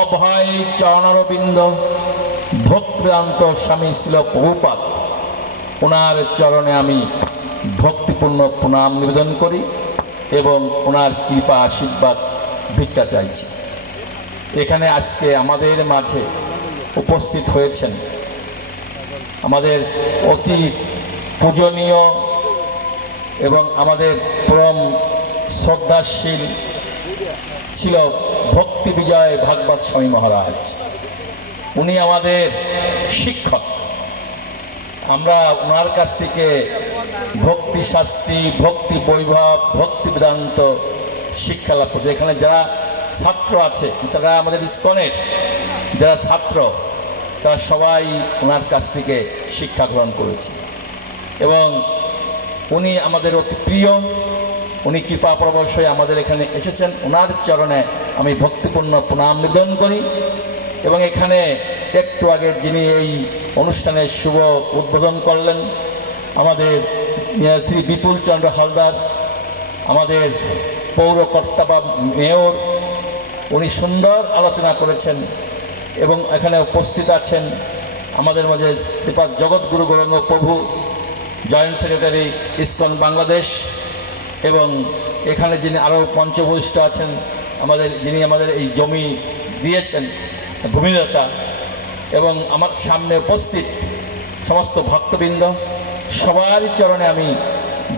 অভয় চরণারবিন্দ ভক্তিবেদান্ত স্বামী ছিল প্রভুপাদ, ওনার চরণে আমি ভক্তিপূর্ণ প্রণাম নিবেদন করি এবং ওনার কৃপা আশীর্বাদ ভিক্ষা চাইছি। এখানে আজকে আমাদের মাঝে উপস্থিত হয়েছেন আমাদের অতি পূজনীয় এবং আমাদের পরম শ্রদ্ধাশীল ছিল ভক্তি বিজয় ভাগবত স্বামী মহারাজ। উনি আমাদের শিক্ষক। আমরা ওনার কাছ থেকে ভক্তি শাস্ত্রী, ভক্তি বৈভব, ভক্তি বেদান্ত শিক্ষা লাভ করছে। এখানে যারা ছাত্র আছে, যারা আমাদের ইস্কনের যারা ছাত্র, তারা সবাই ওনার কাছ থেকে শিক্ষা গ্রহণ করেছে এবং উনি আমাদের অতি প্রিয়। উনি কৃপা পরবশ হয়ে আমাদের এখানে এসেছেন। ওনার চরণে আমি ভক্তিপূর্ণ প্রণাম নিবেদন করি এবং এখানে একটু আগে যিনি এই অনুষ্ঠানের শুভ উদ্বোধন করলেন আমাদের শ্রী বিপুল চন্দ্র হালদার, আমাদের পৌরকর্তা বা মেয়র, উনি সুন্দর আলোচনা করেছেন এবং এখানে উপস্থিত আছেন আমাদের মাঝে শ্রীপাদ জগৎগুরু গৌরাঙ্গ প্রভু, জয়েন্ট সেক্রেটারি ইসকন বাংলাদেশ, এবং এখানে যিনি আরও পঞ্চভূষ্ট আছেন যিনি আমাদের এই জমি দিয়েছেন ভূমিদাতা, এবং আমার সামনে উপস্থিত সমস্ত ভক্তবৃন্দ, সবার চরণে আমি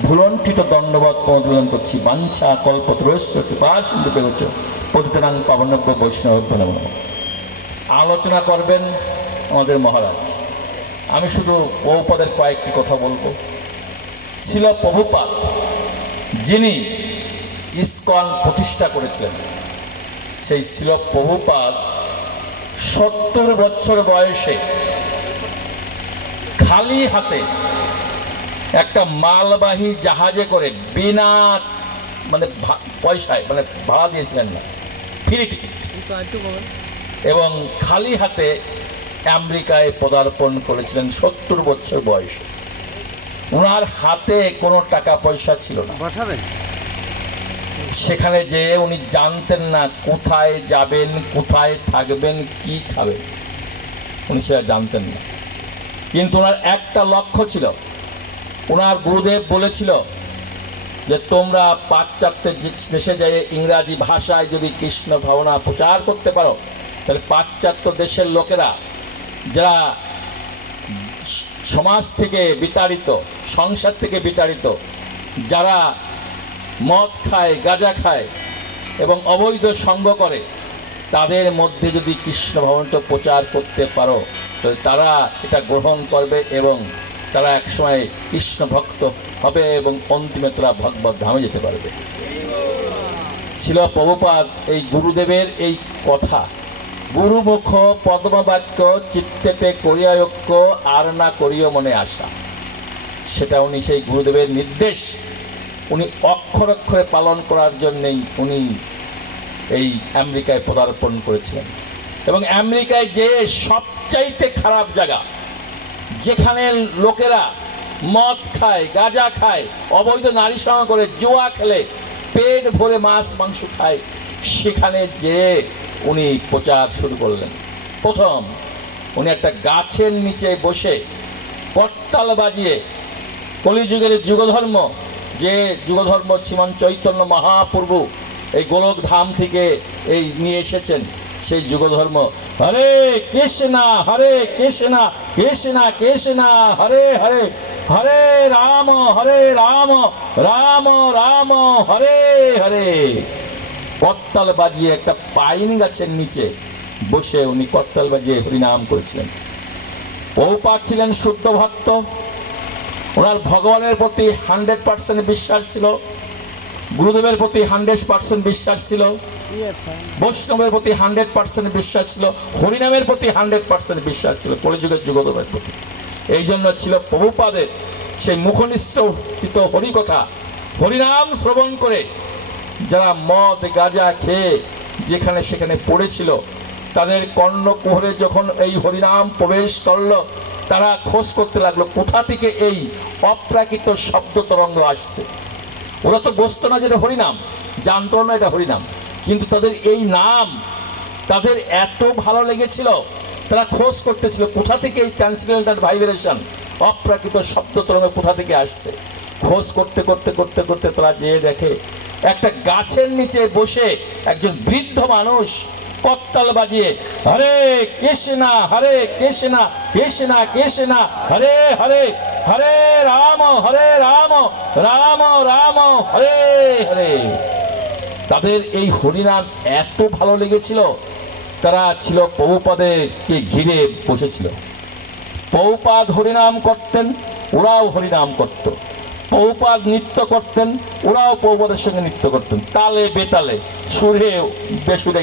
ভুলণ্ঠিত দণ্ডবত প্রদান করছি। বাঞ্ছা কল্পতরুশ্চ কৃপা সিন্ধু পেয়চ পতিতানাং পাবনভ্য বৈষ্ণবেভ্যো নমঃ। আলোচনা করবেন আমাদের মহারাজ। আমি শুধু প্রভুপাদের কয়েকটি কথা বলবো। ছিল প্রভুপাদ, যিনি ইসকন প্রতিষ্ঠা করেছিলেন, সেই ছিল প্রভুপাদ 70 বছর বয়সে খালি হাতে একটা মালবাহী জাহাজে করে বিনা পয়সায় ভাড়া দিয়েছিলেন না, ফ্রি টিকিট, এবং খালি হাতে আমেরিকায় পদার্পণ করেছিলেন 70 বছর বয়সে। ওনার হাতে কোনো টাকা পয়সা ছিল না। সেখানে যে উনি জানতেন না কোথায় যাবেন, কোথায় থাকবেন, কি খাবেন, উনি সেটা জানতেন না। কিন্তু ওনার একটা লক্ষ্য ছিল। ওনার গুরুদেব বলেছিল যে তোমরা পাশ্চাত্য দেশে যেয়ে ইংরাজি ভাষায় যদি কৃষ্ণ ভাবনা প্রচার করতে পারো, তাহলে পাশ্চাত্য দেশের লোকেরা যারা সমাজ থেকে বিতাড়িত, সংসার থেকে বিতাড়িত, যারা মদ খায়, গাঁজা খায় এবং অবৈধ সঙ্গ করে, তাদের মধ্যে যদি কৃষ্ণ ভাবনাটা প্রচার করতে পারো, তাহলে তারা এটা গ্রহণ করবে এবং তারা একসময় কৃষ্ণ ভক্ত হবে এবং অন্তিমে তারা ভগবত ধামে যেতে পারবে। ছিল প্রভুপাদ এই গুরুদেবের এই কথা, গুরুমুখ পদ্মবাক্য চিত্তেতে করিয়ায়ক্য আর না করিও মনে আশা, সেটা উনি সেই গুরুদেবের নির্দেশ উনি অক্ষর অক্ষরে পালন করার জন্যেই উনি এই আমেরিকায় পদার্পণ করেছিলেন। এবং আমেরিকায় যে সবচাইতে খারাপ জায়গা, যেখানে লোকেরা মদ খায়, গাঁজা খায়, অবৈধ নারী সঙ্গ করে, জুয়া খেলে, পেট ভরে মাছ মাংস খায়, সেখানে যে উনি প্রচার শুরু করলেন। প্রথম উনি একটা গাছের নিচে বসে করতাল বাজিয়ে কলিযুগের যুগধর্ম, যে যুগধর্ম শ্রীমান চৈতন্য মহাপ্রভু এই গোলক ধাম থেকে এই নিয়ে এসেছেন, সেই যুগধর্ম হরে কৃষ্ণ কৃষ্ণ কৃষ্ণ হরে হরে, হরে রাম রাম রাম হরে হরে, করতাল বাজিয়ে একটা পাইন গাছের নিচে বসে উনি করতাল বাজিয়ে হরিনাম করেছিলেন। প্রভুপাদ ছিলেন শুদ্ধ ভক্ত। ওনার ভগবানের প্রতি 100% বিশ্বাস ছিল, গুরুদেবের প্রতি 100% বিশ্বাস ছিল, বৈষ্ণবের প্রতি 100% বিশ্বাস ছিল, হরিনামের প্রতি 100% বিশ্বাস ছিল, কলিযুগের যুগধর্মের প্রতি। এই জন্য ছিল প্রভুপাদের সেই মুখনিষ্ঠিত হরিকথা, হরিনাম শ্রবণ করে যারা মদ গাঁজা খেয়ে যেখানে সেখানে পড়েছিল, তাদের কর্ণকুহরে যখন এই হরিনাম প্রবেশ করলো, তারা খোঁজ করতে লাগলো কোথা থেকে এই অপ্রাকৃত শব্দ তরঙ্গ আসছে। ওরা তো বুঝতো না যেটা হরিনাম, জানতো না এটা হরিনাম, কিন্তু তাদের এই নাম তাদের এত ভালো লেগেছিল, তারা খোঁজ করতেছিল কোথা থেকে এই ট্রান্সেন্ডেন্টাল ভাইব্রেশন, অপ্রাকৃত শব্দ তরঙ্গ কোথা থেকে আসছে। খোঁজ করতে করতে করতে করতে তারা যেয়ে দেখে একটা গাছের নিচে বসে একজন বৃদ্ধ মানুষ করতাল বাজিয়ে হরে কৃষ্ণা কৃষ্ণা কৃষ্ণা হরে হরে, হরে রাম রাম রাম হরে হরে। তাদের এই হরিনাম এত ভালো লেগেছিল, তারা ছিল প্রভুপাদকে ঘিরে বসেছিল। প্রভুপাদ হরিনাম করতেন, ওরাও হরিনাম করত। প্রভুপাদ নৃত্য করতেন, ওরাও প্রভুপাদের সঙ্গে নৃত্য করতেন, তালে বেতালে, সুরে বেসুরে